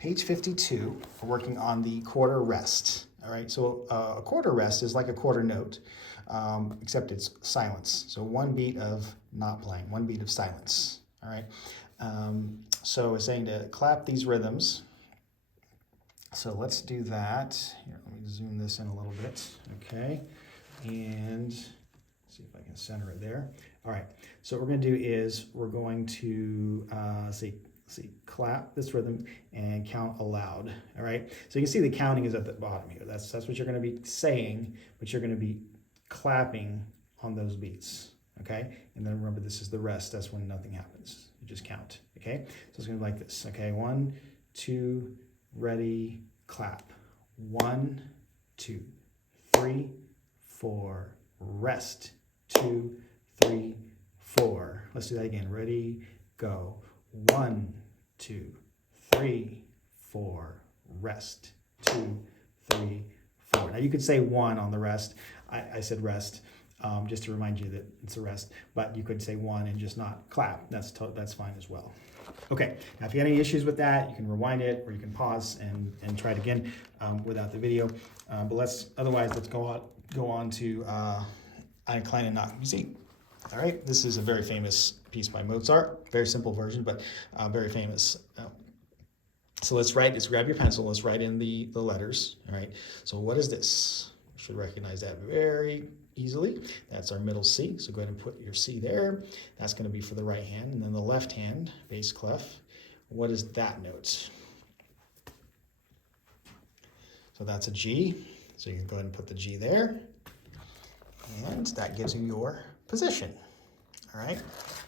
Page 52, we're working on the quarter rest. All right, so a quarter rest is like a quarter note, except it's silence. So one beat of not playing, one beat of silence. All right, so it's saying to clap these rhythms. So let's do that. Here, let me zoom this in a little bit. Okay, and see if I can center it there. All right, so what we're going to do is we're going to clap this rhythm and count aloud. All right, so you can see the counting is at the bottom here. That's what you're going to be saying, but you're going to be clapping on those beats. Okay, and then remember, this is the rest. That's when nothing happens. You just count. Okay, so it's going to be like this. Okay, 1, 2, ready, clap. 1, 2, 3, 4, rest. 2, 3, 4. Let's do that again. Ready, go. 1, 2, 3, 4, rest. 2, 3, 4. Now you could say 1 on the rest. I said rest, just to remind you that it's a rest, but you could say 1 and just not clap. That's fine as well. Okay, now if you have any issues with that, you can rewind it or you can pause and try it again without the video. But let's go on to Eine kleine Nachtmusik. All right, this is a very famous piece by Mozart. Very simple version, but very famous. So let's grab your pencil, let's write in the letters. All right, so what is this? You should recognize that very easily. That's our middle C, so go ahead and put your C there. That's going to be for the right hand, and then the left hand, bass clef. What is that note? So that's a G, so you can go ahead and put the G there, and that gives you your position. All right,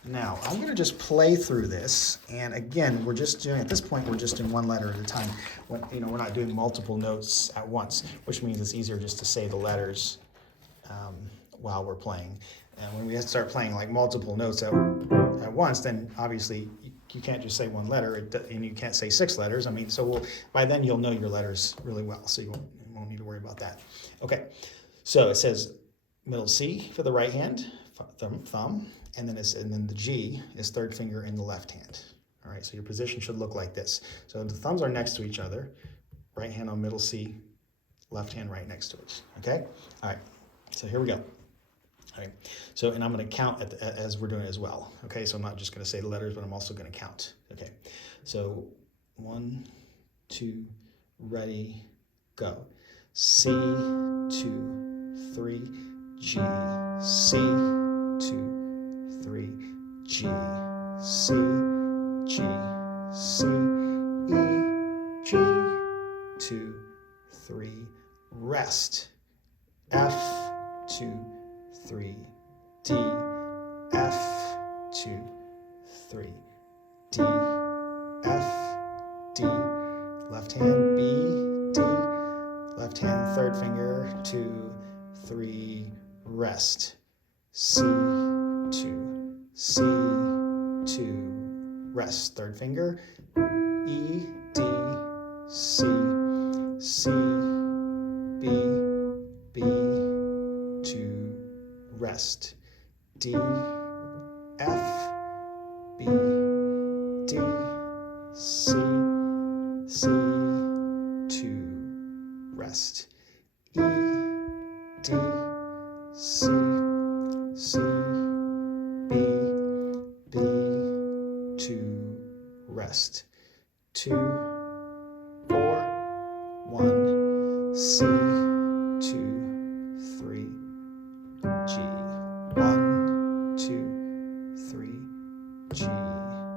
now I'm going to just play through this, and again, we're just doing, at this point, we're just in one letter at a time. We're not doing multiple notes at once, which means it's easier just to say the letters while we're playing. And when we start playing like multiple notes at once, then obviously you can't just say one letter, and you can't say 6 letters. I mean, so by then you'll know your letters really well, so you won't need to worry about that. Okay, so it says middle C for the right hand, thumb, and then the G is third finger in the left hand. All right, so your position should look like this. So the thumbs are next to each other, right hand on middle C, left hand right next to it. Okay, all right, so here we go. All right, so, and I'm going to count as we're doing it as well. Okay, so I'm not just going to say the letters, but I'm also going to count. Okay, so 1, 2, ready, go. C, 2, 3, G, C, 2, 3, G, C, G, C, E, G, 2, 3, rest. F, 2, 3, D, F, 2, 3, D, F, D, left hand, B, D, left hand, third finger, 2, 3, rest. C, 2, C, 2, rest. Third finger, E, D, C, C, B, B, 2, rest. D, F, B, D, C, C, 2, rest. E, D, C, C, B, B, 2, rest. 2, 4, 1, C, 2, 3, G, 1, 2, 3, G,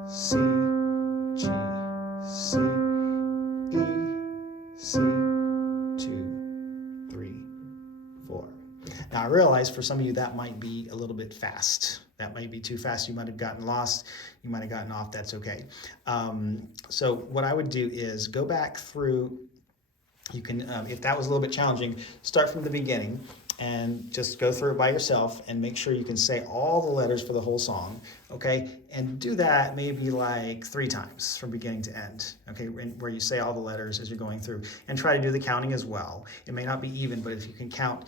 C, G, C, E, C, 2, 3, 4. Now I realize for some of you that might be a little bit fast. That might be too fast. You might have gotten lost. You might have gotten off. That's okay. So what I would do is go back through. You can, if that was a little bit challenging, start from the beginning and just go through it by yourself and make sure you can say all the letters for the whole song, okay? And do that maybe like 3 times from beginning to end, okay? Where you say all the letters as you're going through, and try to do the counting as well. It may not be even, but if you can count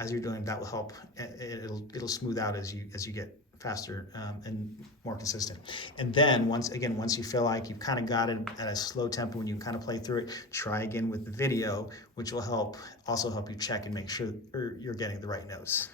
as you're doing, that will help. It'll smooth out as you get faster and more consistent. And then once you feel like you've kind of got it at a slow tempo and you kind of play through it, try again with the video, which will also help you check and make sure you're getting the right notes.